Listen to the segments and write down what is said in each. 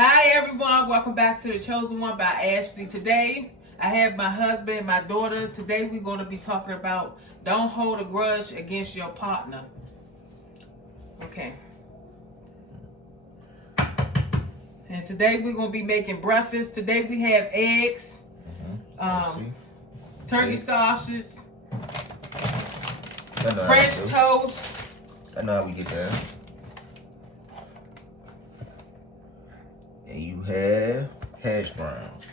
Hi everyone, welcome back to The Chosen One by Ashley. Today I have my husband and my daughter. Today we're going to be talking about don't hold a grudge against your partner. Okay. And today we're going to be making breakfast. Today we have eggs, turkey sausage, French toast. I know how we get there. And you have hash browns.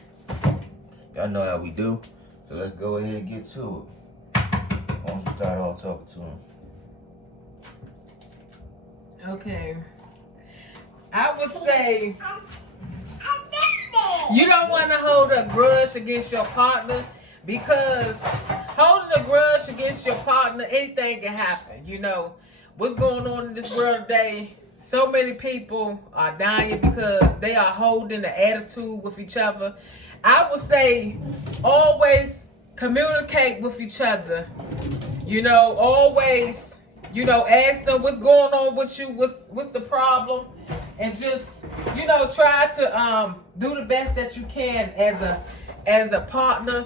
Y'all know how we do. So let's go ahead and get to it. Once we start all talking to him. Okay. I would say you don't want to hold a grudge against your partner, because holding a grudge against your partner, anything can happen. You know, what's going on in this world today, so many people are dying because they are holding the attitude with each other. I would say always communicate with each other. You know, always, ask them what's going on with you, what's the problem, and just, try to do the best that you can as a partner,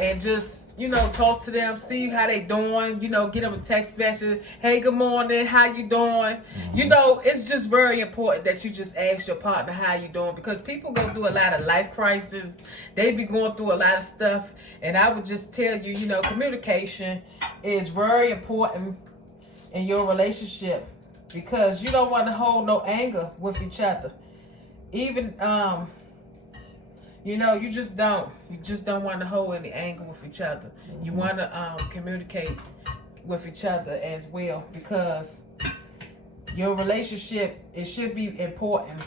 and just, talk to them, see how they doing, get them a text message, hey, good morning, how you doing? It's just very important that you just ask your partner how you doing, because people go through a lot of life crises. They be going through a lot of stuff, and I would just tell you, communication is very important in your relationship, because you don't want to hold no anger with each other. Even you just don't want to hold any anger with each other. You want to communicate with each other as well, because your relationship, it should be important.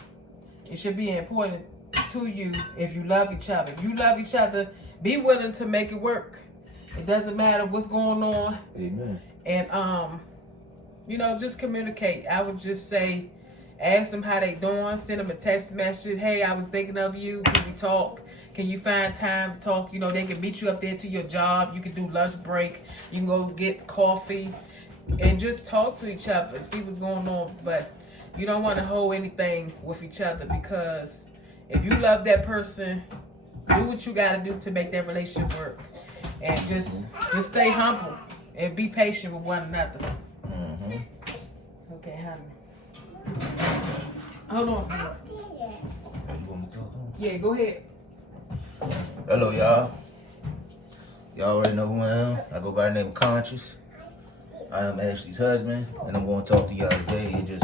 It should be important to you if you love each other. If you love each other, be willing to make it work. It doesn't matter what's going on. Amen. And just communicate. I would just say, ask them how they doing. Send them a text message. Hey, I was thinking of you. Can we talk? Can you find time to talk? They can meet you up there to your job. You can do lunch break. You can go get coffee and just talk to each other and see what's going on. But you don't want to hold anything with each other, because if you love that person, do what you got to do to make that relationship work. And just stay humble and be patient with one another. Okay, honey. Hold on. You want me to talk to him? Yeah, go ahead. Hello, y'all. Y'all already know who I am. I go by the name of Conscious. I am Ashley's husband, and I'm going to talk to y'all today. And just,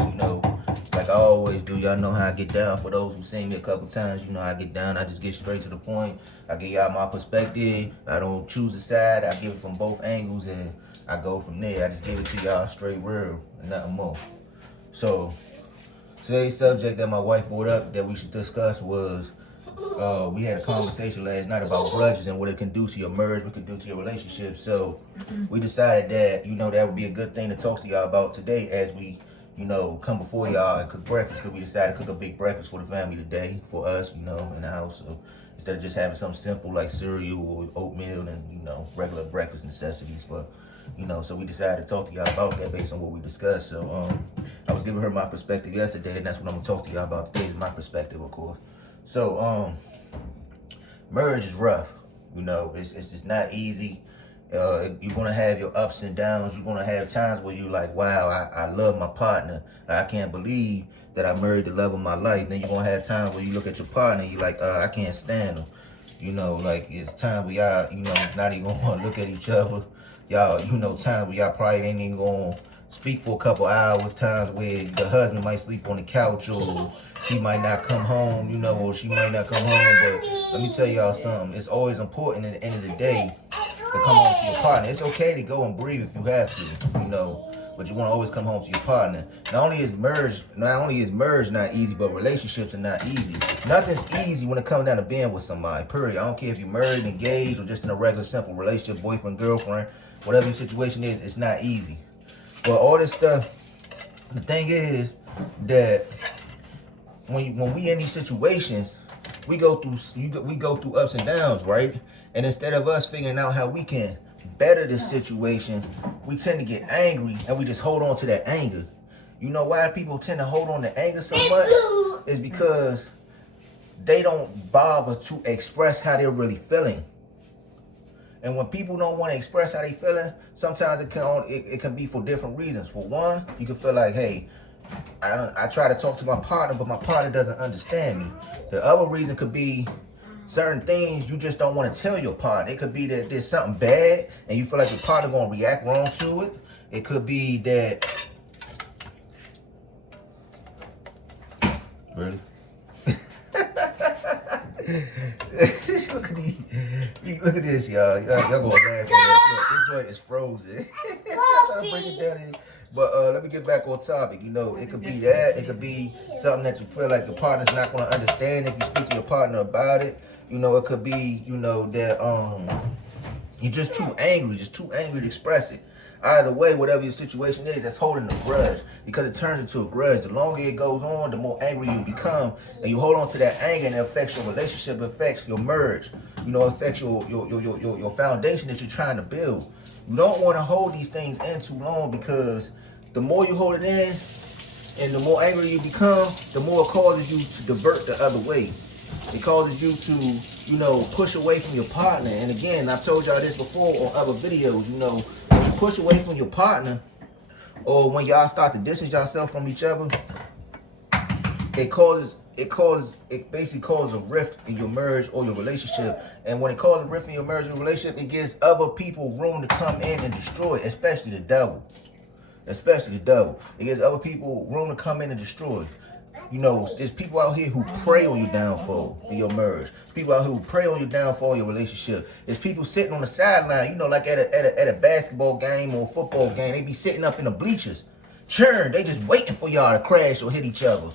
like I always do, y'all know how I get down. For those who've seen me a couple times, you know how I get down. I just get straight to the point. I give y'all my perspective. I don't choose a side. I give it from both angles, and I go from there. I just give it to y'all straight real and nothing more. So, today's subject that my wife brought up that we should discuss was, we had a conversation last night about grudges and what it can do to your marriage, what it can do to your relationship. So we decided that, that would be a good thing to talk to y'all about today as we, come before y'all and cook breakfast, because we decided to cook a big breakfast for the family today, for us, in the house. So instead of just having something simple like cereal or oatmeal and, regular breakfast necessities. But, so we decided to talk to y'all about that based on what we discussed. So I was giving her my perspective yesterday, and that's what I'm going to talk to y'all about today, is my perspective, of course. So, marriage is rough. It's not easy. You're gonna have your ups and downs. You're gonna have times where you're like, wow, I love my partner. I can't believe that I married the love of my life. Then you're gonna have times where you look at your partner and you're like, I can't stand them. It's time where y'all, not even gonna wanna look at each other. Y'all, times where y'all probably ain't even gonna speak for a couple hours, times where the husband might sleep on the couch, or he might not come home, or she might not come home. But let me tell y'all something. It's always important at the end of the day to come home to your partner. It's okay to go and breathe if you have to, but you want to always come home to your partner. Not only is marriage not easy, but relationships are not easy. Nothing's easy when it comes down to being with somebody, period. I don't care if you're married, engaged, or just in a regular, simple relationship, boyfriend, girlfriend, whatever your situation is, it's not easy. But all this stuff, the thing is that when we in these situations, we go through ups and downs, right? And instead of us figuring out how we can better the situation, we tend to get angry and we just hold on to that anger. You know why people tend to hold on to anger so much? Is because they don't bother to express how they're really feeling. And when people don't want to express how they feeling, sometimes it can be for different reasons. For one, you can feel like, hey, I try to talk to my partner, but my partner doesn't understand me. The other reason could be certain things you just don't want to tell your partner. It could be that there's something bad and you feel like your partner going to react wrong to it. It could be that... Really? Look at this, y'all. Y'all gonna laugh at this. Look, this joint is frozen. I'm trying to break it down in. But let me get back on topic. You know, it could be that. It could be something that you feel like your partner's not gonna understand if you speak to your partner about it. You know, it could be, you know, that you're just too angry to express it. Either way, whatever your situation is, that's holding a grudge, because it turns into a grudge. The longer it goes on, the more angry you become, and you hold on to that anger, and it affects your relationship, it affects your marriage, you know, it affects your foundation that you're trying to build. You don't want to hold these things in too long, because the more you hold it in, and the more angry you become, the more it causes you to divert the other way. It causes you to, you know, push away from your partner. And again, I've told y'all this before on other videos, you know, when you push away from your partner, or when y'all start to distance yourself from each other, it basically causes a rift in your marriage or your relationship. And when it causes a rift in your marriage or relationship, it gives other people room to come in and destroy it, especially the devil. Especially the devil. It gives other people room to come in and destroy it. You know, there's people out here who prey on your downfall in your marriage. People out here who prey on your downfall in your relationship. There's people sitting on the sideline, you know, like at a basketball game or a football game. They be sitting up in the bleachers, cheering. They just waiting for y'all to crash or hit each other.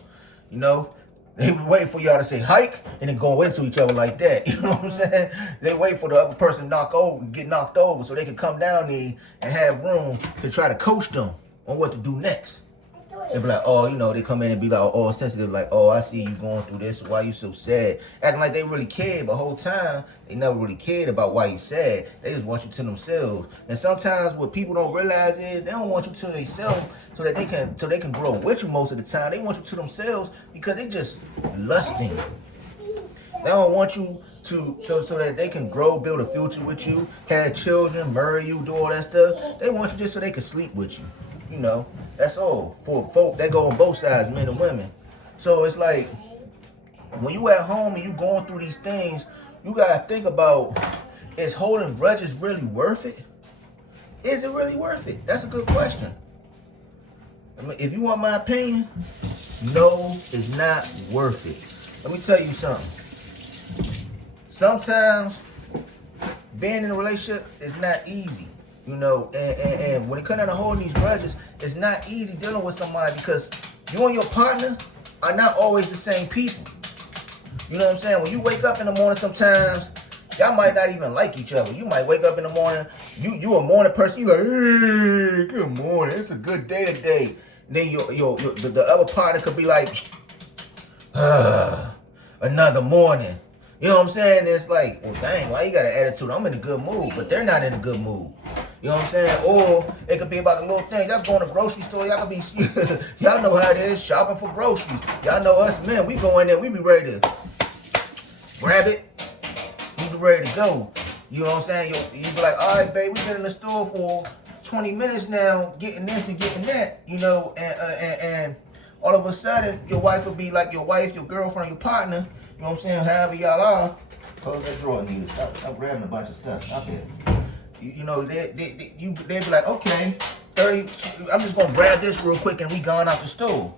You know, they be waiting for y'all to say hike and then go into each other like that. You know what I'm saying? They wait for the other person to get knocked over so they can come down there and have room to try to coach them on what to do next. They be like, oh, you know, they come in and be like, all sensitive, like, oh, I see you going through this. Why you so sad? Acting like they really cared, but the whole time, they never really cared about why you sad. They just want you to themselves. And sometimes what people don't realize is they don't want you to themselves so they can grow with you most of the time. They want you to themselves because they just lusting. They don't want you to so that they can grow, build a future with you, have children, marry you, do all that stuff. They want you just so they can sleep with you. You know, that's all. For folk that go on both sides, men and women. So it's like, when you at home and you going through these things, you gotta think about, is holding grudges really worth it? Is it really worth it? That's a good question. I mean, if you want my opinion, no, it's not worth it. Let me tell you something. Sometimes being in a relationship is not easy. You know, and when it comes down to holding these grudges, it's not easy dealing with somebody, because you and your partner are not always the same people. You know what I'm saying? When you wake up in the morning, sometimes y'all might not even like each other. You might wake up in the morning, you a morning person, you like, hey, good morning, it's a good day today. And then the other partner could be like, another morning. You know what I'm saying? It's like, well, dang, why you got an attitude? I'm in a good mood, but they're not in a good mood. You know what I'm saying? Or it could be about the little things. Y'all going to the grocery store. Y'all could be, y'all know how it is, shopping for groceries. Y'all know us men. We go in there. We be ready to grab it. We be ready to go. You know what I'm saying? You be like, all right, babe, we been in the store for 20 minutes now, getting this and getting that. You know, and all of a sudden, your wife will be like your wife, your girlfriend, your partner. You know what I'm saying? However y'all are. Close that drawer, Nita. Stop grabbing a bunch of stuff. Stop it. You know, they'd be like, okay, 30, I'm just gonna grab this real quick and we gone out the store.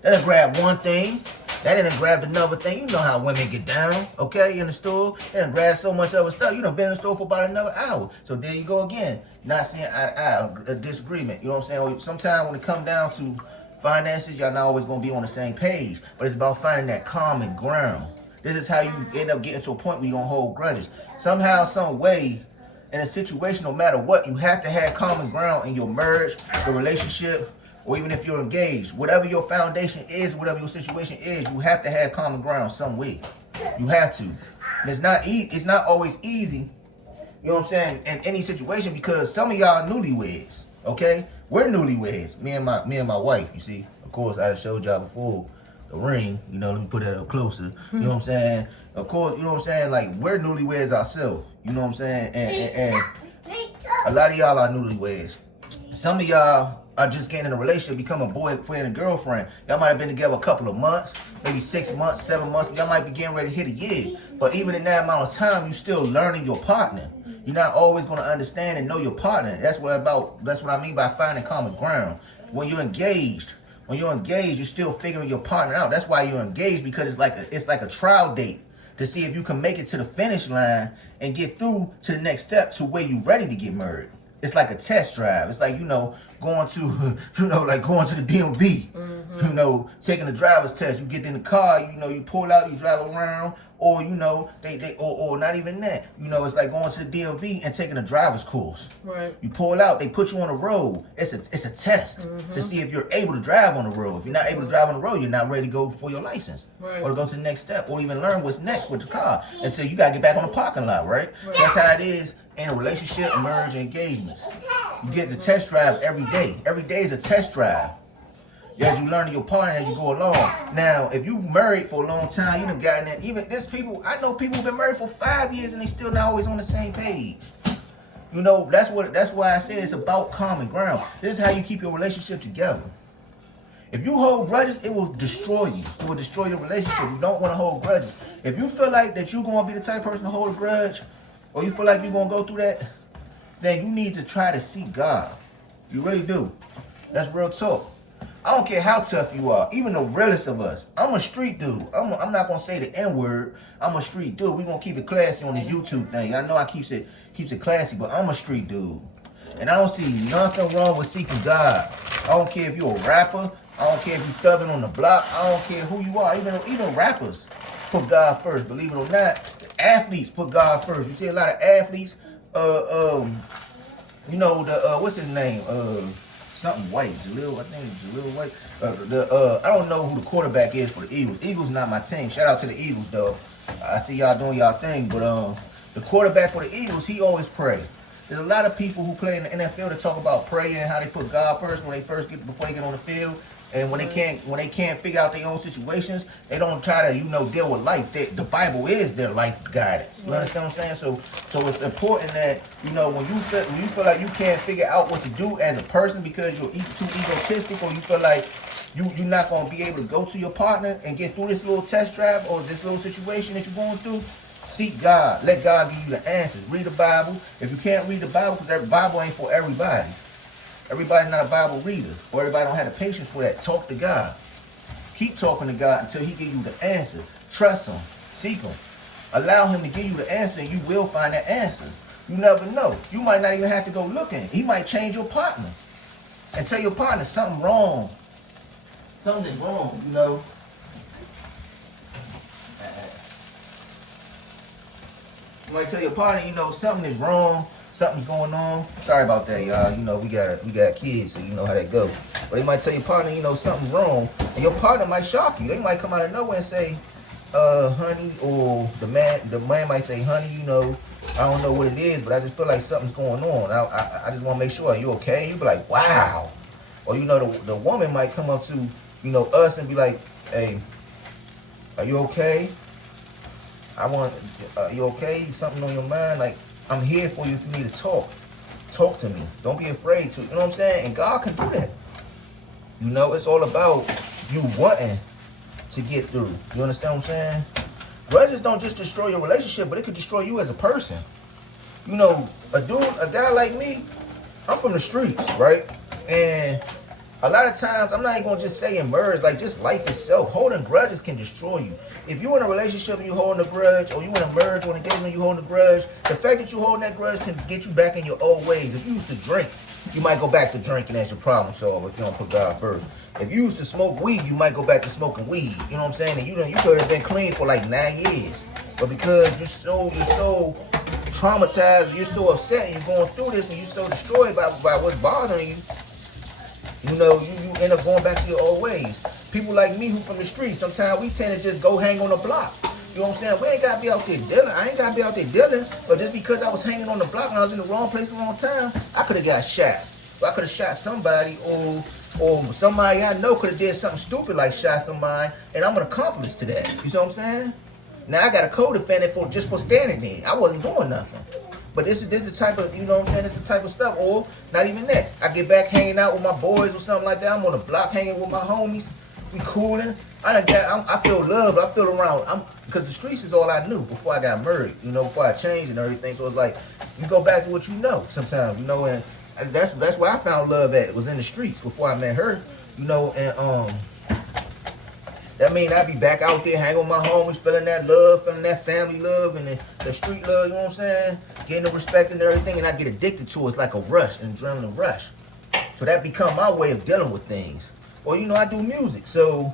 They done grab one thing, they done grabbed another thing. You know how women get down, okay, in the store. They done grab so much other stuff. You done been in the store for about another hour. So there you go again. Not seeing a disagreement. You know what I'm saying? Sometimes when it comes down to finances, y'all not always gonna be on the same page. But it's about finding that common ground. This is how you end up getting to a point where you don't hold grudges. Somehow, some way, in a situation, no matter what, you have to have common ground in your marriage, your relationship, or even if you're engaged. Whatever your foundation is, whatever your situation is, you have to have common ground some way. You have to. And it's not always easy, you know what I'm saying, in any situation, because some of y'all are newlyweds, okay? We're newlyweds, me and my wife, you see. Of course, I showed y'all before the ring. You know, let me put that up closer. You know what I'm saying? Of course, you know what I'm saying? Like, we're newlyweds ourselves. You know what I'm saying? And a lot of y'all are newlyweds. Some of y'all are just getting in a relationship, become a boyfriend and girlfriend. Y'all might have been together a couple of months, maybe 6 months, 7 months. Y'all might be getting ready to hit a year. But even in that amount of time, you still learning your partner. You're not always going to understand and know your partner. That's what I mean by finding common ground. When you're engaged, you're still figuring your partner out. That's why you're engaged, because it's like a trial date to see if you can make it to the finish line and get through to the next step to where you're ready to get married. It's like a test drive. It's like, going to the DMV, taking a driver's test. You get in the car, you pull out, you drive around, or, or not even that. It's like going to the DMV and taking a driver's course. Right. You pull out, they put you on the road. It's a test to see if you're able to drive on the road. If you're not able to drive on the road, you're not ready to go for your license. Right. Or to go to the next step, or even learn what's next with the car until you got to get back on the parking lot, right? That's how it is in a relationship, marriage, and engagements. You get the test drive every day. Every day is a test drive. As you learn your partner as you go along. Now, if you married for a long time, you done gotten that. Even there's people, I know people who've been married for 5 years and they still not always on the same page. That's why I say it's about common ground. This is how you keep your relationship together. If you hold grudges, it will destroy you. It will destroy your relationship. You don't want to hold grudges. If you feel like that you're going to be the type of person to hold a grudge, or you feel like you're going to go through that, then you need to try to seek God. You really do. That's real talk. I don't care how tough you are, even the realest of us. I'm a street dude. I'm not going to say the N-word. I'm a street dude. We're going to keep it classy on this YouTube thing. I know I keeps it classy, but I'm a street dude. And I don't see nothing wrong with seeking God. I don't care if you're a rapper. I don't care if you're thugging on the block. I don't care who you are. Even rappers put God first. Believe it or not, athletes put God first. You see a lot of athletes, what's his name? Something White, I think it's Jaleel White. I don't know who the quarterback is for the Eagles. Eagles not my team. Shout out to the Eagles though. I see y'all doing y'all thing, but the quarterback for the Eagles, he always pray. There's a lot of people who play in the NFL that talk about praying, how they put God first before they get on the field. And when they can't figure out their own situations, they don't try to, deal with life. The Bible is their life guidance. You understand what I'm saying? So it's important that, when you feel like you can't figure out what to do as a person because you're too egotistic, or you feel like you're not going to be able to go to your partner and get through this little test drive or this little situation that you're going through, seek God. Let God give you the answers. Read the Bible. If you can't read the Bible, because that Bible ain't for everybody. Everybody's not a Bible reader, or everybody don't have the patience for that. Talk to God. Keep talking to God until He give you the answer. Trust Him. Seek Him. Allow Him to give you the answer, and you will find that answer. You never know. You might not even have to go looking. He might change your partner and tell your partner something wrong. Something's wrong, You might tell your partner, something is wrong. Something's going on. Sorry about that, y'all. We got kids, so you know how that go. But they might tell your partner, something's wrong, and your partner might shock you. They might come out of nowhere and say, honey, or the man might say, honey, I don't know what it is, but I just feel like something's going on. I just want to make sure, are you okay? You be like, wow. Or the woman might come up to us and be like, hey, are you okay? Are you okay? Something on your mind? Like, I'm here for you if you need to talk. Talk to me. Don't be afraid to. You know what I'm saying? And God can do that. It's all about you wanting to get through. You understand what I'm saying? Grudges don't just destroy your relationship, but it can destroy you as a person. A guy like me, I'm from the streets, right? And a lot of times, I'm not even going to just say in words, like just life itself, holding grudges can destroy you. If you're in a relationship and you're holding a grudge, or you in a marriage or an engagement, you're holding a grudge, the fact that you're holding that grudge can get you back in your old ways. If you used to drink, you might go back to drinking as your problem solver if you don't put God first. If you used to smoke weed, you might go back to smoking weed. You know what I'm saying? And you could have been clean for like 9 years. But because you're so traumatized, you're so upset, and you're going through this, and you're so destroyed by what's bothering you, you end up going back to your old ways. People like me who from the streets, sometimes we tend to just go hang on the block. You know what I'm saying? We ain't got to be out there dealing. I ain't got to be out there dealing. But just because I was hanging on the block and I was in the wrong place at the wrong time, I could have got shot. So I could have shot somebody, or or somebody I know could have did something stupid like shot somebody, and I'm an accomplice to that. You see what I'm saying? Now I got a co-defendant for just for standing there. I wasn't doing nothing. But this is the type of, you know what I'm saying, this is the type of stuff. Or not even that. I get back hanging out with my boys or something like that. I'm on the block hanging with my homies. We cooling. I feel loved. I feel around. Because the streets is all I knew before I got married. You know, before I changed and everything. So it's like you go back to what you know sometimes. You know, and that's where I found love at. It was in the streets before I met her. You know, and that mean I be back out there hanging with my homies, feeling that love, feeling that family love, and the street love, you know what I'm saying? Getting the respect and everything, and I get addicted to it. It's like a rush, an adrenaline rush. So that become my way of dealing with things. Or, you know, I do music, so,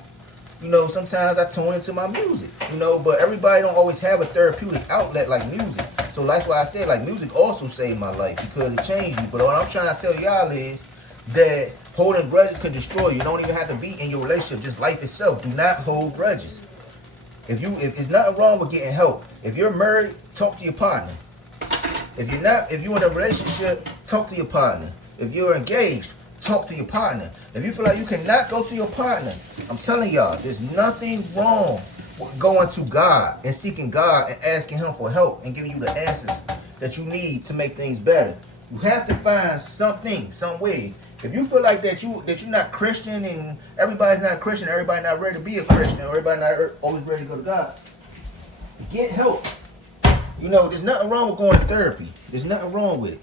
you know, sometimes I tune into my music, you know, but everybody don't always have a therapeutic outlet like music. So that's why I said, like, music also saved my life because it changed me. But what I'm trying to tell y'all is that holding grudges can destroy you. You don't even have to be in your relationship, just life itself. Do not hold grudges. If there's nothing wrong with getting help. If you're married, talk to your partner. If you're in a relationship, talk to your partner. If you're engaged, talk to your partner. If you feel like you cannot go to your partner, I'm telling y'all, there's nothing wrong with going to God and seeking God and asking him for help and giving you the answers that you need to make things better. You have to find something, some way. If you feel like that you're not Christian and everybody's not a Christian, everybody not ready to be a Christian, or everybody not always ready to go to God, get help. You know, there's nothing wrong with going to therapy. There's nothing wrong with it.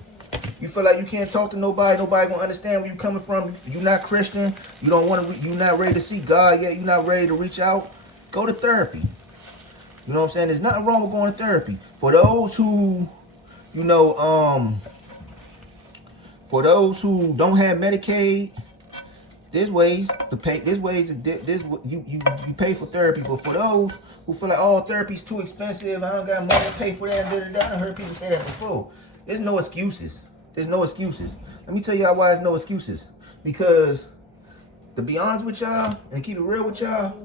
You feel like you can't talk to nobody gonna understand where you're coming from. You're not Christian. You're not ready to see God yet. You're not ready to reach out. Go to therapy. You know what I'm saying? There's nothing wrong with going to therapy. For those who, you know, for those who don't have Medicaid, there's ways to pay. You pay for therapy. But for those who feel like, oh, therapy's too expensive, I don't got money to pay for that, I heard people say that before. There's no excuses. There's no excuses. Let me tell y'all why there's no excuses. Because to be honest with y'all and to keep it real with y'all,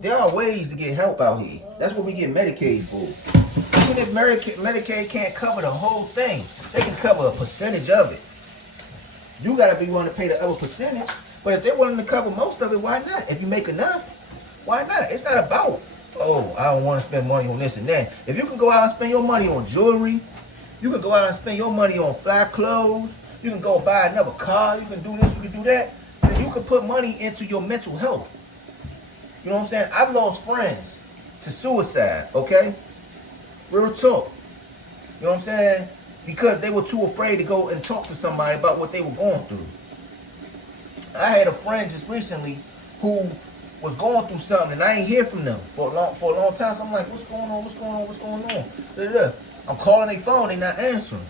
there are ways to get help out here. That's what we get Medicaid for. Even if Medicaid can't cover the whole thing, they can cover a percentage of it. You gotta be willing to pay the other percentage. But if they're willing to cover most of it, why not? If you make enough, why not? It's not about, oh, I don't want to spend money on this and that. If you can go out and spend your money on jewelry, you can go out and spend your money on fly clothes, you can go buy another car, you can do this, you can do that, then you can put money into your mental health. You know what I'm saying? I've lost friends to suicide, okay? Real talk. You know what I'm saying? Because they were too afraid to go and talk to somebody about what they were going through. I had a friend just recently who was going through something and I ain't hear from them for a long time. So I'm like, what's going on? I'm calling their phone, they not answering.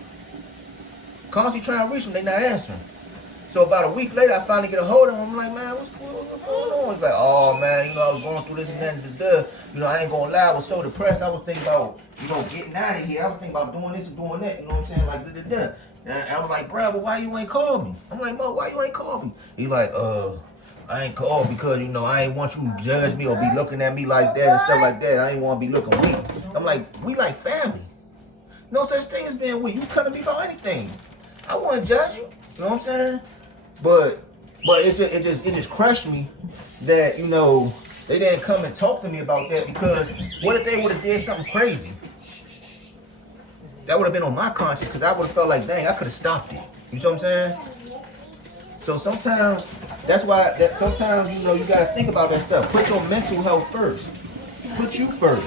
Constantly trying to reach them, they not answering. So about a week later, I finally get a hold of them. I'm like, man, what's going on? He's like, oh man, you know, I was going through this and that and that. You know, I ain't gonna lie, I was so depressed. I was thinking about, you know, getting out of here. I was thinking about doing this and doing that. You know what I'm saying? Like, da. And I was like, bro, but why you ain't called me? I'm like, Mo, why you ain't called me? He's like, I ain't called because, you know, I ain't want you to judge me or be looking at me like that and stuff like that. I ain't want to be looking weak. I'm like, we like family. No such thing as being weak. You come to me about anything. I wouldn't judge you. You know what I'm saying? But it just crushed me that, you know, they didn't come and talk to me about that, because what if they would have did something crazy? That would have been on my conscience, because I would have felt like, dang, I could have stopped it. You see what I'm saying? So sometimes, that's why, sometimes, you know, you got to think about that stuff. Put your mental health first. Put you first.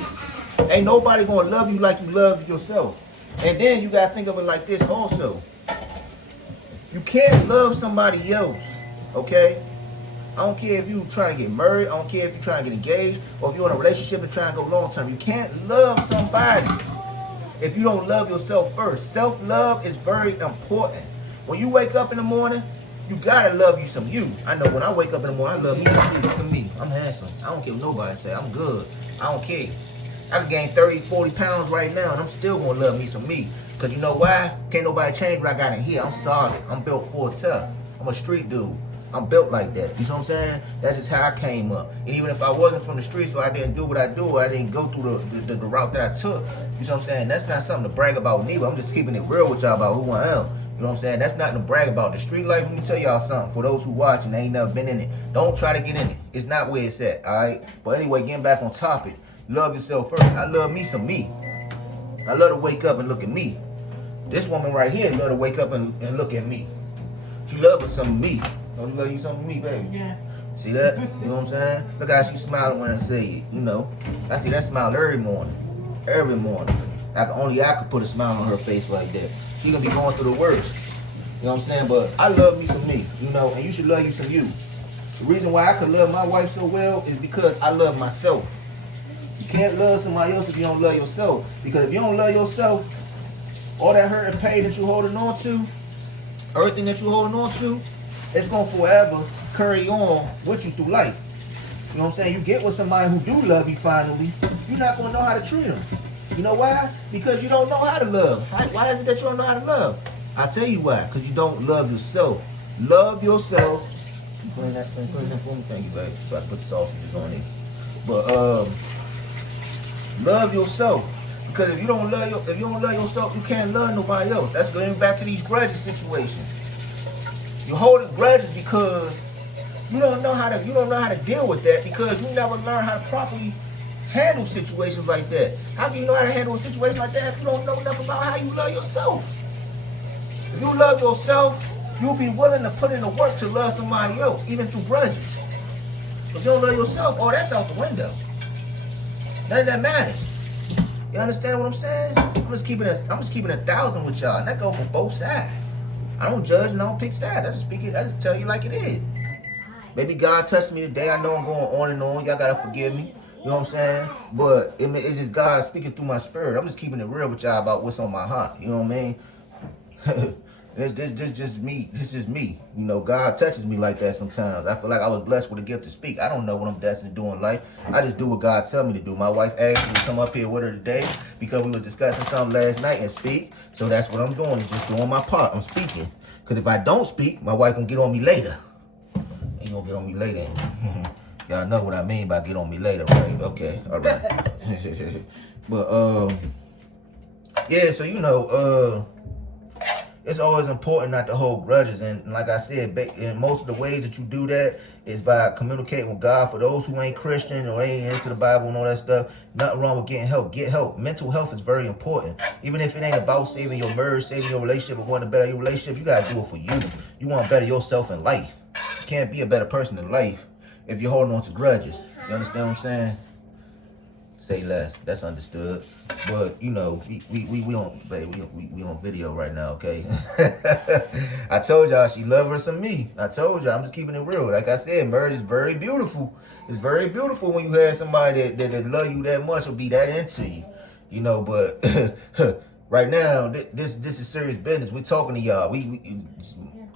Ain't nobody going to love you like you love yourself. And then you got to think of it like this also. You can't love somebody else, okay? I don't care if you trying to get married. I don't care if you're trying to get engaged, or if you're in a relationship and trying to go long term. You can't love somebody if you don't love yourself first. Self-love is very important. When you wake up in the morning, you gotta love you some you. I know when I wake up in the morning, I love me some me. Look at me. I'm handsome. I don't care what nobody say. I'm good. I don't care. I can gain 30, 40 pounds right now, and I'm still gonna love me some me. Because you know why? Can't nobody change what I got in here. I'm solid. I'm built for it tough. I'm a street dude. I'm built like that. You know what I'm saying? That's just how I came up. And even if I wasn't from the streets, so I didn't do what I do, I didn't go through the route that I took. You know what I'm saying? That's not something to brag about neither. I'm just keeping it real with y'all about who I am. You know You know what I'm saying? That's nothing to brag about. The street life, let me tell y'all something. For those who watching, they ain't never been in it. Don't try to get in it. It's not where it's at, all right? But anyway, getting back on topic. Love yourself first. I love me some me. I love to wake up and look at me. This woman right here love to wake up and look at me. She love some me. Don't you love you some of me, baby? Yes. See that? You know what I'm saying? Look how she smiling when I say it. You know, I see that smile every morning. Every morning. Only I could put a smile on her face like that. She gonna be going through the worst. You know what I'm saying? But I love me some me, you know, and you should love you some you. The reason why I could love my wife so well is because I love myself. You can't love somebody else if you don't love yourself. Because if you don't love yourself, all that hurt and pain that you're holding on to, everything that you're holding on to, it's gonna forever carry on with you through life. You know what I'm saying? You get with somebody who do love you finally, you're not gonna know how to treat them. You know why? Because you don't know how to love. Why is it that you don't know how to love? I'll tell you why. Because you don't love yourself. Love yourself. You putting that for me? Thank you, baby. So I put the sausages on it. But love yourself. Because if you don't love yourself, you can't love nobody else. That's going back to these grudges situations. You're holding grudges because you don't know how to deal with that because you never learned how to properly handle situations like that. How can you know how to handle a situation like that if you don't know enough about how you love yourself? If you love yourself, you'll be willing to put in the work to love somebody else, even through grudges. If you don't love yourself, oh, that's out the window. None of that matters. You understand what I'm saying? I'm just keeping it 1,000 with y'all, and that goes for both sides. I don't judge and I don't pick sides. I just speak it. I just tell you like it is. Maybe God touched me today. I know I'm going on and on. Y'all gotta forgive me. You know what I'm saying? But it's just God speaking through my spirit. I'm just keeping it real with y'all about what's on my heart. You know what I mean? This just me. This is me. You know, God touches me like that sometimes. I feel like I was blessed with a gift to speak. I don't know what I'm destined to do in life. I just do what God tell me to do. My wife asked me to come up here with her today because we were discussing something last night and speak. So that's what I'm doing. Is just doing my part. I'm speaking. Because if I don't speak, my wife gonna get on me later. Ain't gonna get on me later. Y'all know what I mean by get on me later, right? Okay, all right. But yeah. So you know, it's always important not to hold grudges, and like I said, in most of the ways that you do that is by communicating with God. For those who ain't Christian or ain't into the Bible and all that stuff, nothing wrong with getting help. Get help. Mental health is very important. Even if it ain't about saving your marriage, saving your relationship, or wanting to better your relationship, you gotta do it for you. You want to better yourself in life. You can't be a better person in life if you're holding on to grudges. You understand what I'm saying? Say less. That's understood. But you know, we on, baby, we on video right now, okay? I told y'all she love her some me. I told y'all, I'm just keeping it real. Like I said, marriage is very beautiful. It's very beautiful when you have somebody that love you that much or be that into you. You know, but right now, this is serious business. We're talking to y'all.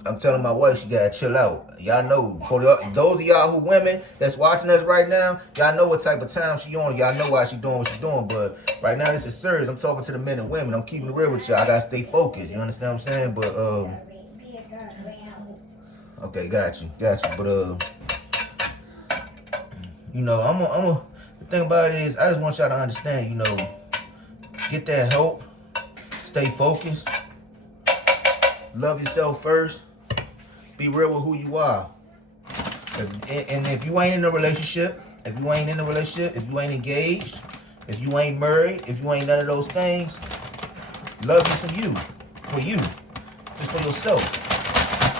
I'm telling my wife she gotta chill out. Y'all know, for those of y'all who women that's watching us right now, y'all know what type of time she on. Y'all know why she doing what she doing. But right now this is serious. I'm talking to the men and women. I'm keeping it real with y'all. I gotta stay focused. You understand what I'm saying? But okay, got you. But you know, the thing about it is, I just want y'all to understand. You know, get that help. Stay focused. Love yourself first. Be real with who you are. If you ain't in a relationship, if you ain't engaged, if you ain't married, if you ain't none of those things, love you for you. For you. Just for yourself.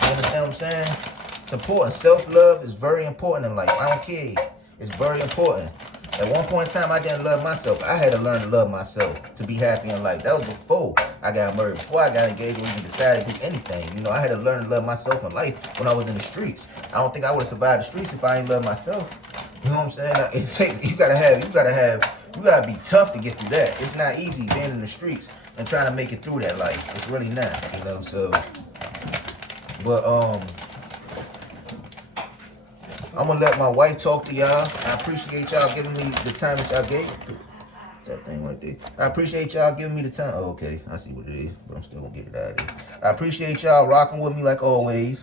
You understand what I'm saying? It's important. Self-love is very important in life. I don't care. It's very important. At one point in time, I didn't love myself. I had to learn to love myself to be happy in life. That was before I got married, before I got engaged or even decided to do anything. You know, I had to learn to love myself in life when I was in the streets. I don't think I would have survived the streets if I ain't loved myself. You know what I'm saying? You gotta be tough to get through that. It's not easy being in the streets and trying to make it through that life. It's really not, you know. So, but I'm gonna let my wife talk to y'all. I appreciate y'all giving me the time that y'all gave. That thing right there. I appreciate y'all giving me the time. Oh, okay, I see what it is, but I'm still gonna get it out of there. I appreciate y'all rocking with me like always.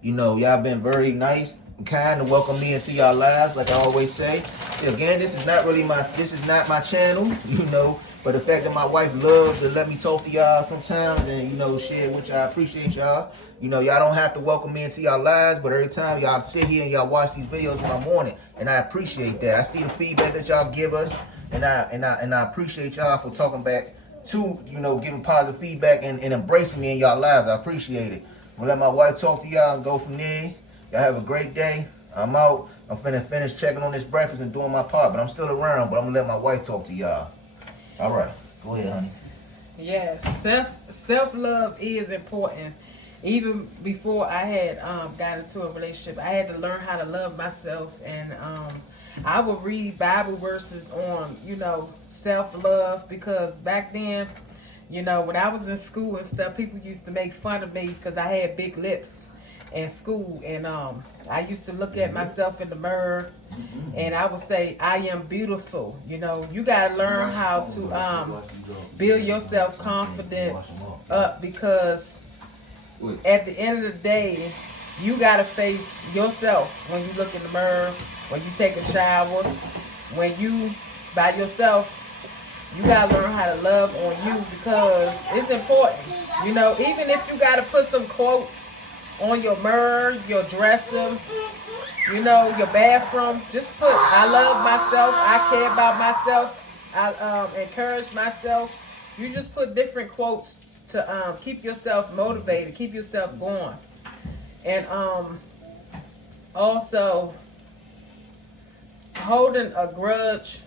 You know, y'all been very nice and kind to welcome me into y'all lives, like I always say. Again, this is not my channel. You know, But the fact that my wife loves to let me talk to y'all sometimes and, you know, share with y'all, I appreciate y'all. You know, y'all don't have to welcome me into y'all lives, but every time y'all sit here and y'all watch these videos when I'm on it, and I appreciate that. I see the feedback that y'all give us, and I appreciate y'all for talking back to, you know, giving positive feedback and embracing me in y'all lives. I appreciate it. I'm gonna let my wife talk to y'all and go from there. Y'all have a great day. I'm out. I'm finna finish checking on this breakfast and doing my part, but I'm still around, but I'm gonna let my wife talk to y'all. All right, go ahead, honey. Yes, self love is important. Even before I had got into a relationship, I had to learn how to love myself, and I would read Bible verses on, you know, self love, because back then, you know, when I was in school and stuff, people used to make fun of me because I had big lips in school, and I used to look at myself in the mirror, and I would say, I am beautiful. You know, you got to learn how to build your self confidence up, because at the end of the day, you got to face yourself when you look in the mirror, when you take a shower, when you by yourself. You got to learn how to love on you, because it's important. You know, even if you got to put some quotes on your mirror, your dresser, you know, your bathroom, just put, I love myself, I care about myself, I encourage myself. You just put different quotes to keep yourself motivated, keep yourself going. And also, holding a grudge,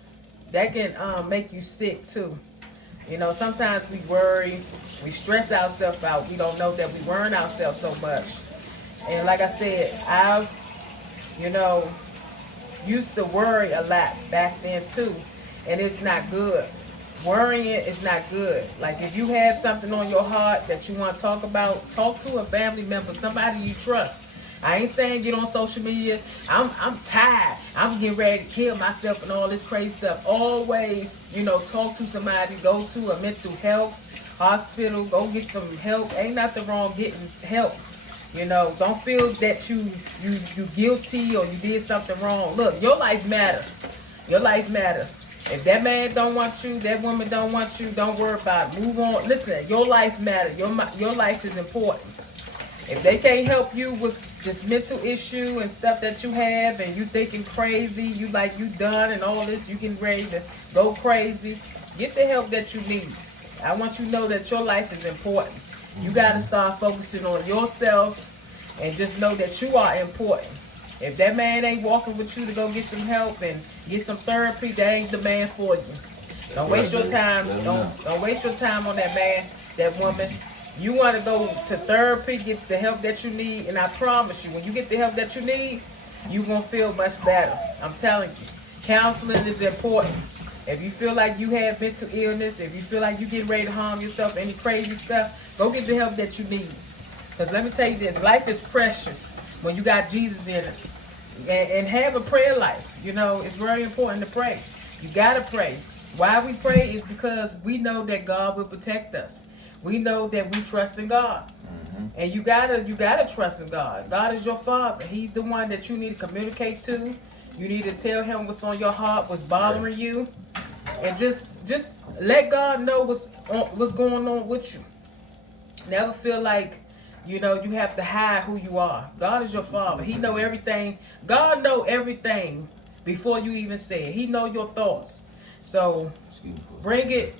that can make you sick too. You know, sometimes we worry, we stress ourselves out. We don't know that we worrying ourselves so much. And like I said, I've, you know, used to worry a lot back then too, and it's not good. Worrying is not good. Like, if you have something on your heart that you want to talk about, talk to a family member, somebody you trust. I ain't saying get on social media. I'm tired. I'm getting ready to kill myself and all this crazy stuff. Always, you know, talk to somebody. Go to a mental health hospital. Go get some help. Ain't nothing wrong getting help. You know, don't feel that you guilty or you did something wrong. Look, your life matter. Your life matter. If that man don't want you, that woman don't want you, don't worry about it. Move on. Listen, your life matter. Your life is important. If they can't help you with this mental issue and stuff that you have, and you thinking crazy, you like you done and all this, you getting ready to go crazy, get the help that you need. I want you to know that your life is important. You got to start focusing on yourself and just know that you are important. If that man ain't walking with you to go get some help and get some therapy, that ain't the man for you. Don't waste your time. Don't waste your time on that man, that woman. You want to go to therapy, get the help that you need, and I promise you, when you get the help that you need, you're going to feel much better. I'm telling you. Counseling is important. If you feel like you have mental illness, if you feel like you're getting ready to harm yourself, any crazy stuff, go get the help that you need. Because let me tell you this, life is precious when you got Jesus in it. And have a prayer life. You know, it's very important to pray. You got to pray. Why we pray is because we know that God will protect us. We know that we trust in God. Mm-hmm. And you gotta trust in God. God is your Father. He's the one that you need to communicate to. You need to tell him what's on your heart, what's bothering you. And just let God know what's going on with you. Never feel like, you know, you have to hide who you are. God is your Father. He know everything. God know everything before you even say it. He know your thoughts. So bring it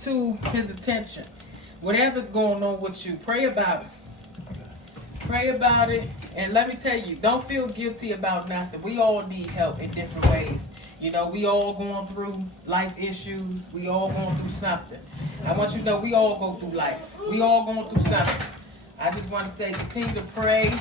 to his attention. Whatever's going on with you, pray about it. Pray about it. And let me tell you, don't feel guilty about nothing. We all need help in different ways. You know, we all going through life issues. We all going through something. I want you to know we all go through life. We all going through something. I just want to say, continue to pray.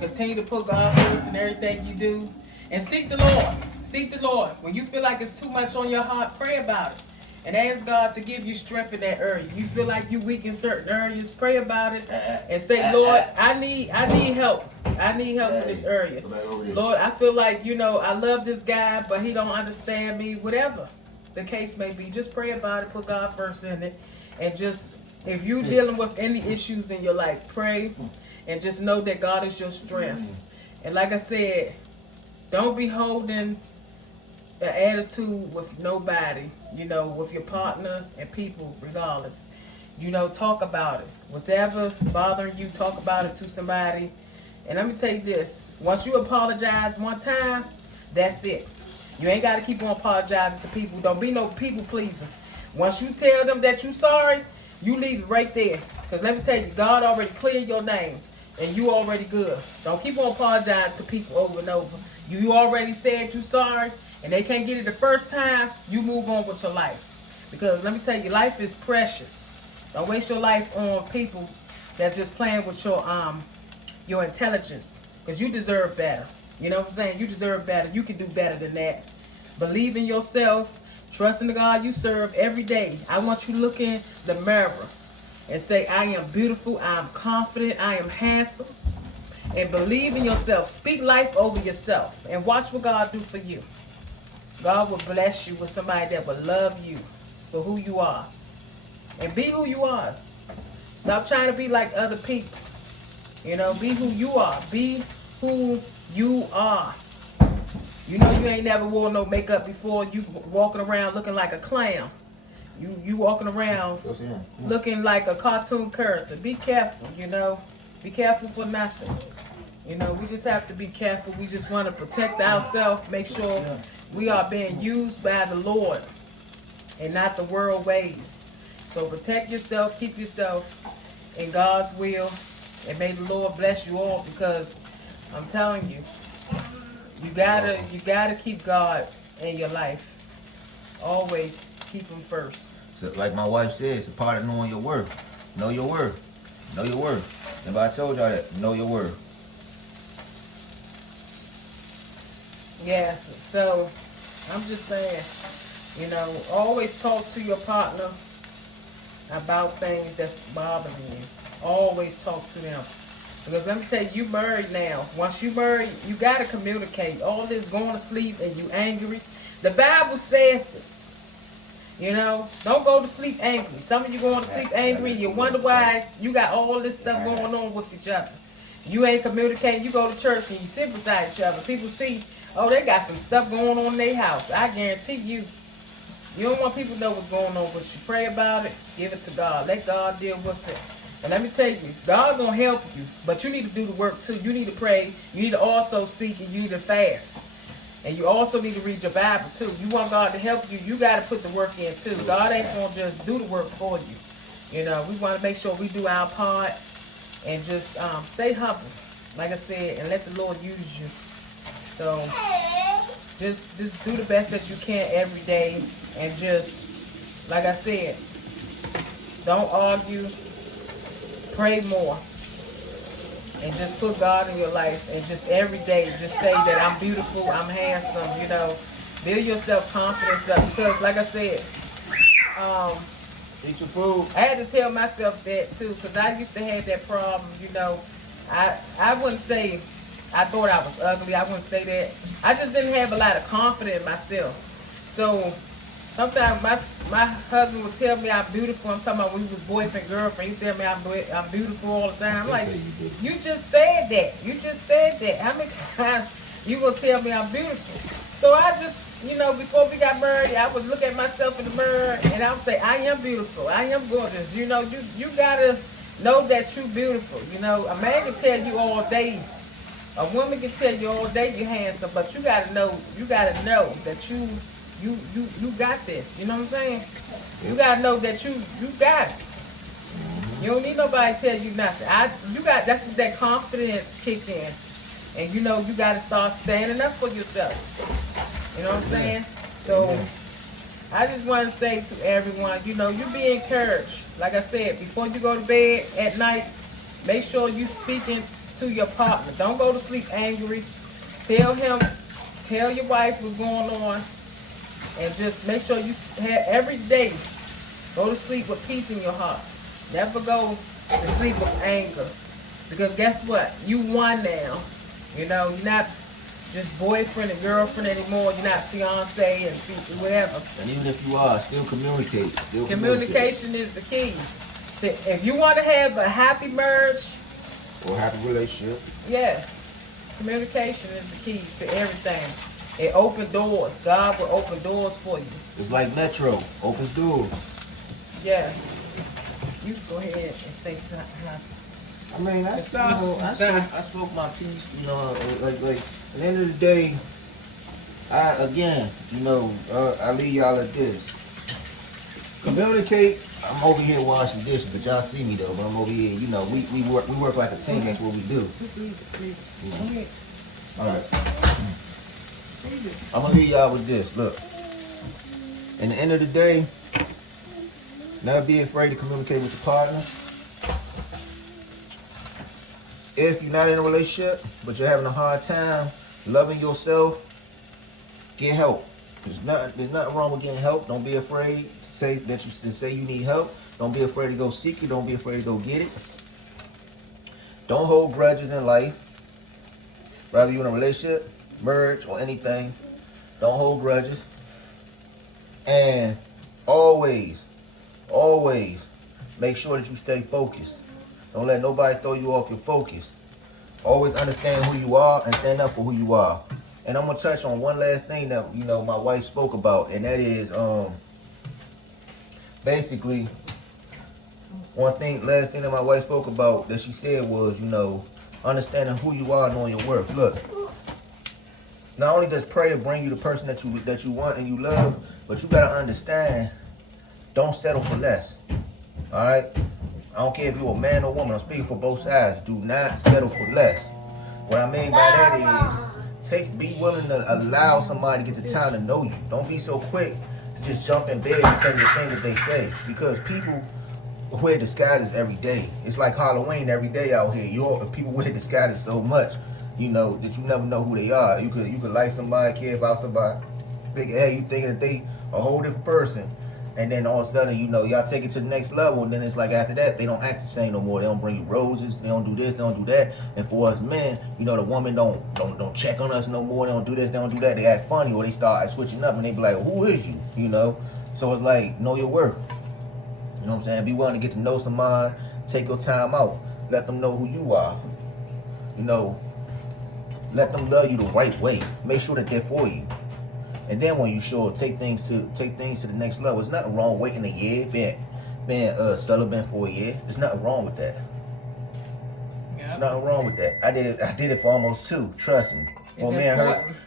Continue to put God first in everything you do. And seek the Lord. Seek the Lord. When you feel like it's too much on your heart, pray about it. And ask God to give you strength in that area. You feel like you weak in certain areas, pray about it. And say, Lord, I need help. I need help in this area. Lord, I feel like, you know, I love this guy, but he don't understand me. Whatever the case may be, just pray about it. Put God first in it. And just, if you're dealing with any issues in your life, pray. And just know that God is your strength. And like I said, don't be holding an attitude with nobody, with your partner and people, regardless. Talk about it. Whatever bothering you, talk about it to somebody. And let me tell you this: once you apologize one time, that's it. You ain't got to keep on apologizing to people. Don't be no people pleaser. Once you tell them that you sorry, you leave it right there. Because let me tell you, God already cleared your name, and you already good. Don't keep on apologizing to people over and over. You already said you sorry, and they can't get it the first time. You move on with your life. Because let me tell you, life is precious. Don't waste your life on people that's just playing with your intelligence. Because you deserve better. You know what I'm saying? You deserve better. You can do better than that. Believe in yourself. Trust in the God you serve every day. I want you to look in the mirror and say, I am beautiful, I am confident, I am handsome. And believe in yourself. Speak life over yourself. And watch what God do for you. God will bless you with somebody that will love you for who you are. And be who you are. Stop trying to be like other people. Be who you are. Be who you are. You ain't never wore no makeup before. You walking around looking like a clown. You walking around looking like a cartoon character. Be careful, Be careful for nothing. We just have to be careful. We just want to protect ourselves. Make sure we are being used by the Lord and not the world ways. So protect yourself. Keep yourself in God's will. And may the Lord bless you all, because I'm telling you, you gotta keep God in your life. Always keep him first. So like my wife said, it's a part of knowing your worth. Know your worth. Know your worth. Remember I told y'all that. Know your worth. Yes. So I'm just saying, always talk to your partner about things that's bothering you. Always talk to them. Because let me tell you, you married now. Once you married, you got to communicate. All this going to sleep and you angry. The Bible says it. Don't go to sleep angry. Some of you going to sleep angry and you wonder why you got all this stuff going on with each other. You ain't communicating. You go to church and you sit beside each other. People see, oh, they got some stuff going on in their house. I guarantee you. You don't want people to know what's going on, but you pray about it. Give it to God. Let God deal with it. And let me tell you, God's going to help you, but you need to do the work too. You need to pray. You need to also seek, and you need to fast. And you also need to read your Bible too. You want God to help you, you got to put the work in too. God ain't going to just do the work for you. We want to make sure we do our part and just stay humble, like I said, and let the Lord use you. So just do the best that you can every day, and just, like I said, don't argue. Pray more. And just put God in your life. And just every day, just say that I'm beautiful, I'm handsome, Build your self-confidence up. Because, like I said, eat your food. I had to tell myself that, too. Because I used to have that problem, I wouldn't say I thought I was ugly. I wouldn't say that. I just didn't have a lot of confidence in myself. So sometimes my husband would tell me I'm beautiful. I'm talking about when we was boyfriend, girlfriend. He tell me I'm beautiful all the time. I'm like, you just said that. You just said that. How many times you gonna tell me I'm beautiful? So I just, before we got married, I would look at myself in the mirror and I would say, I am beautiful. I am gorgeous. You gotta know that you're beautiful. A man can tell you all day. A woman can tell you all day you're handsome, but you gotta know that you got this. You know what I'm saying? You gotta know that you got it. You don't need nobody to tell you nothing. That's what that confidence kick in. And you gotta start standing up for yourself. You know what I'm saying? So I just want to say to everyone, you be encouraged. Like I said, before you go to bed at night, make sure you speaking to your partner. Don't go to sleep angry. Tell your wife what's going on. And just make sure you have every day go to sleep with peace in your heart. Never go to sleep with anger. Because guess what? You won now. You're not just boyfriend and girlfriend anymore. You're not fiance and whatever. And even if you are, still communicate. Communication is the key. So if you want to have a happy marriage or happy relationship, yes, communication is the key to everything. It open doors. God will open doors for you. It's like Metro, opens doors. Yeah. You go ahead and say something. I mean, The sausage is done. I spoke my piece, you know, like, at the end of the day, I leave y'all at this. Communicate. I'm over here washing dishes, but y'all see me though, but I'm over here, you know, we work like a team, that's what we do. Alright. I'm gonna leave y'all with this. Look. At the end of the day, never be afraid to communicate with your partner. If you're not in a relationship, but you're having a hard time loving yourself, get help. There's nothing wrong with getting help. Don't be afraid to say you need help. Don't be afraid to go seek it. Don't be afraid to go get it. Don't hold grudges in life. Whether you're in a relationship, marriage, or anything, don't hold grudges. And always make sure that you stay focused. Don't let nobody throw you off your focus. Always understand who you are and stand up for who you are. And I'm gonna touch on one last thing that my wife spoke about, and that is basically last thing that my wife spoke about that she said was, understanding who you are and knowing your worth. Look, not only does prayer bring you the person that you want and you love, but you gotta understand, don't settle for less. Alright? I don't care if you're a man or woman, I'm speaking for both sides. Do not settle for less. What I mean by that is, be willing to allow somebody to get the time to know you. Don't be so quick to just jump in bed because of the things that they say. Because people wear disguises every day. It's like Halloween every day out here. People wear disguises so much, that you never know who they are. You could like somebody, care about somebody. You thinking that they a whole different person. And then all of a sudden, y'all take it to the next level, and then it's like after that, they don't act the same no more. They don't bring you roses, they don't do this, they don't do that. And for us men, the women don't check on us no more. They don't do this, they don't do that. They act funny, or they start switching up, and they be like, "Who is you?" So it's like, know your worth. You know what I'm saying? Be willing to get to know somebody. Take your time out. Let them know who you are. Let them love you the right way. Make sure that they're for you. And then when you sure take things to the next level. There's nothing wrong waiting a year, being celibate for a year. There's nothing wrong with that. Yep. There's nothing wrong with that. I did it for almost 2. Trust me.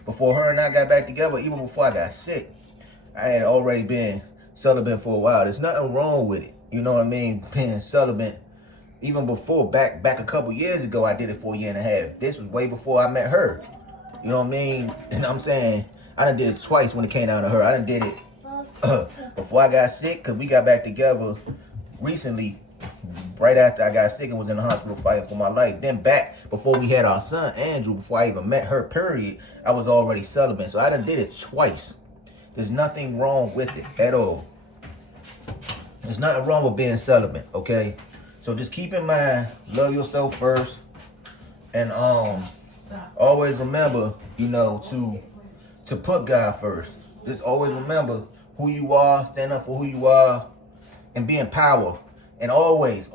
Before her and I got back together, even before I got sick, I had already been celibate for a while. There's nothing wrong with it. You know what I mean? Being celibate. Even before, back a couple years ago, I did it for a year and a half. This was way before I met her. You know what I mean? And I'm saying, I done did it twice when it came down to her. I done did it before I got sick, because we got back together recently, right after I got sick and was in the hospital fighting for my life. Then back before we had our son, Andrew, before I even met her, period, I was already celibate. So I done did it twice. There's nothing wrong with it at all. There's nothing wrong with being celibate, okay? So just keep in mind, love yourself first. And always remember, to put God first. Just always remember who you are, stand up for who you are, and be in power. And always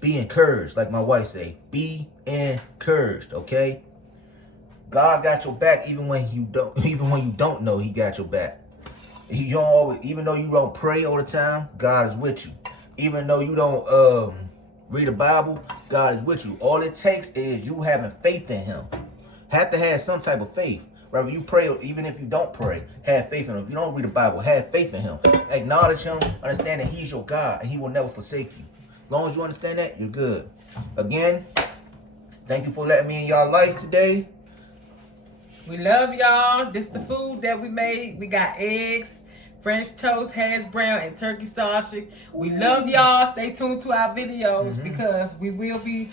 be encouraged, like my wife say. Be encouraged, okay? God got your back even when you don't know He got your back. Even though you don't pray all the time, God is with you. Even though you don't read the Bible, God is with you. All it takes is you having faith in Him. Have to have some type of faith. Whether you pray or even if you don't pray, have faith in Him. If you don't read the Bible, have faith in Him. Acknowledge Him. Understand that He's your God and He will never forsake you. As long as you understand that, you're good. Again, thank you for letting me in y'all life today. We love y'all. This the food that we made. We got eggs, French toast, hash brown, and turkey sausage. We love y'all. Stay tuned to our videos because we will be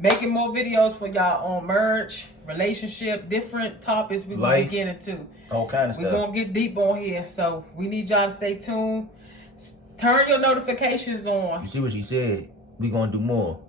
making more videos for y'all on marriage, relationship, different topics we're going to get into. All kind of stuff. We're going to get deep on here. So we need y'all to stay tuned. Turn your notifications on. You see what she said? We're going to do more.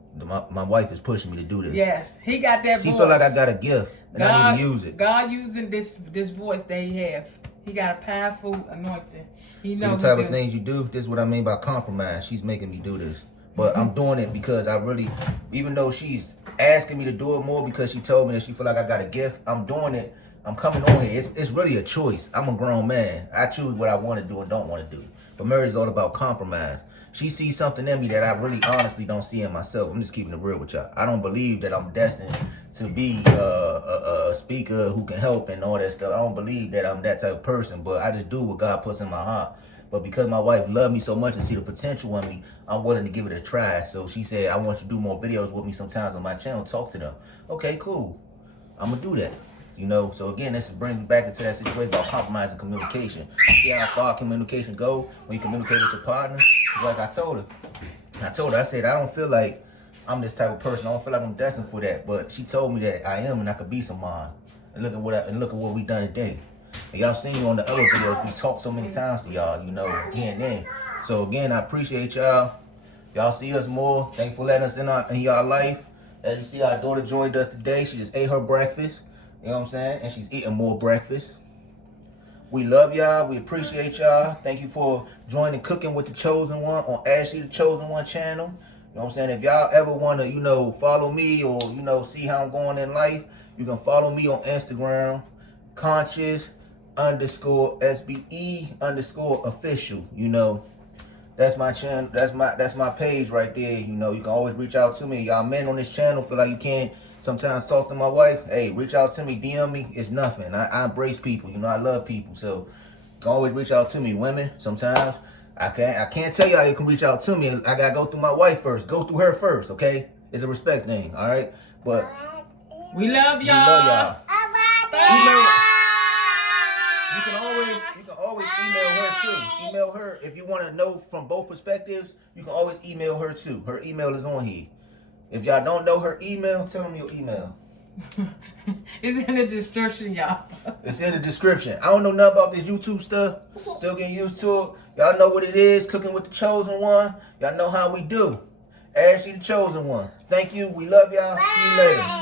My wife is pushing me to do this. Yes. He got that voice. She feel like I got a gift and I need to use it. God using this voice that He has. He got a powerful anointing. He knows the type of things you do. This is what I mean by compromise. She's making me do this. But I'm doing it because I really, even though she's asking me to do it more because she told me that she feel like I got a gift, I'm doing it I'm coming on here. It's really a choice. I'm a grown man. I choose what I want to do and don't want to do. But marriage is all about compromise. She sees something in me that I really honestly don't see in myself. I'm just keeping it real with y'all. I don't believe that I'm destined to be a speaker who can help and all that stuff. I don't believe that I'm that type of person, but I just do what God puts in my heart. But because my wife loved me so much and see the potential in me, I'm willing to give it a try. So she said, I want you to do more videos with me sometimes on my channel, talk to them. Okay, cool. I'm going to do that. You know, so again, this brings me back into that situation about compromising communication. See how far communication go when you communicate with your partner? Like I told her, I said, I don't feel like I'm this type of person. I don't feel like I'm destined for that. But she told me that I am and I could be someone. And look at what we done today. And y'all seen me on the other videos. We talked so many times to y'all, you know, again then. So again, I appreciate y'all. Y'all see us more. Thank you for letting us in y'all life. As you see, our daughter joined us today. She just ate her breakfast. You know what I'm saying? And she's eating more breakfast. We love y'all. We appreciate y'all. Thank you for joining Cooking with the Chosen One on Ashley the Chosen One channel. You know what I'm saying? If y'all ever want to, you know, follow me or, you know, see how I'm going in life, you can follow me on Instagram, conscious_SBE_official. You know, that's my channel. That's my page right there. You know, you can always reach out to me. Y'all men on this channel feel like you can't sometimes talk to my wife. Hey, reach out to me, DM me. It's nothing. I embrace people. You know, I love people. So you can always reach out to me. Women, sometimes I can't tell you how you can reach out to me. I gotta go through my wife first. Go through her first, okay? It's a respect thing, all right? But we love y'all. We love y'all. Email. You can always email her too. Email her if you want to know from both perspectives. You can always email her too. Her email is on here. If y'all don't know her email, tell them your email. It's in the description, y'all. It's in the description. I don't know nothing about this YouTube stuff. Still getting used to it. Y'all know what it is. Cooking with the Chosen One. Y'all know how we do. Ashley the Chosen One. Thank you. We love y'all. See you later.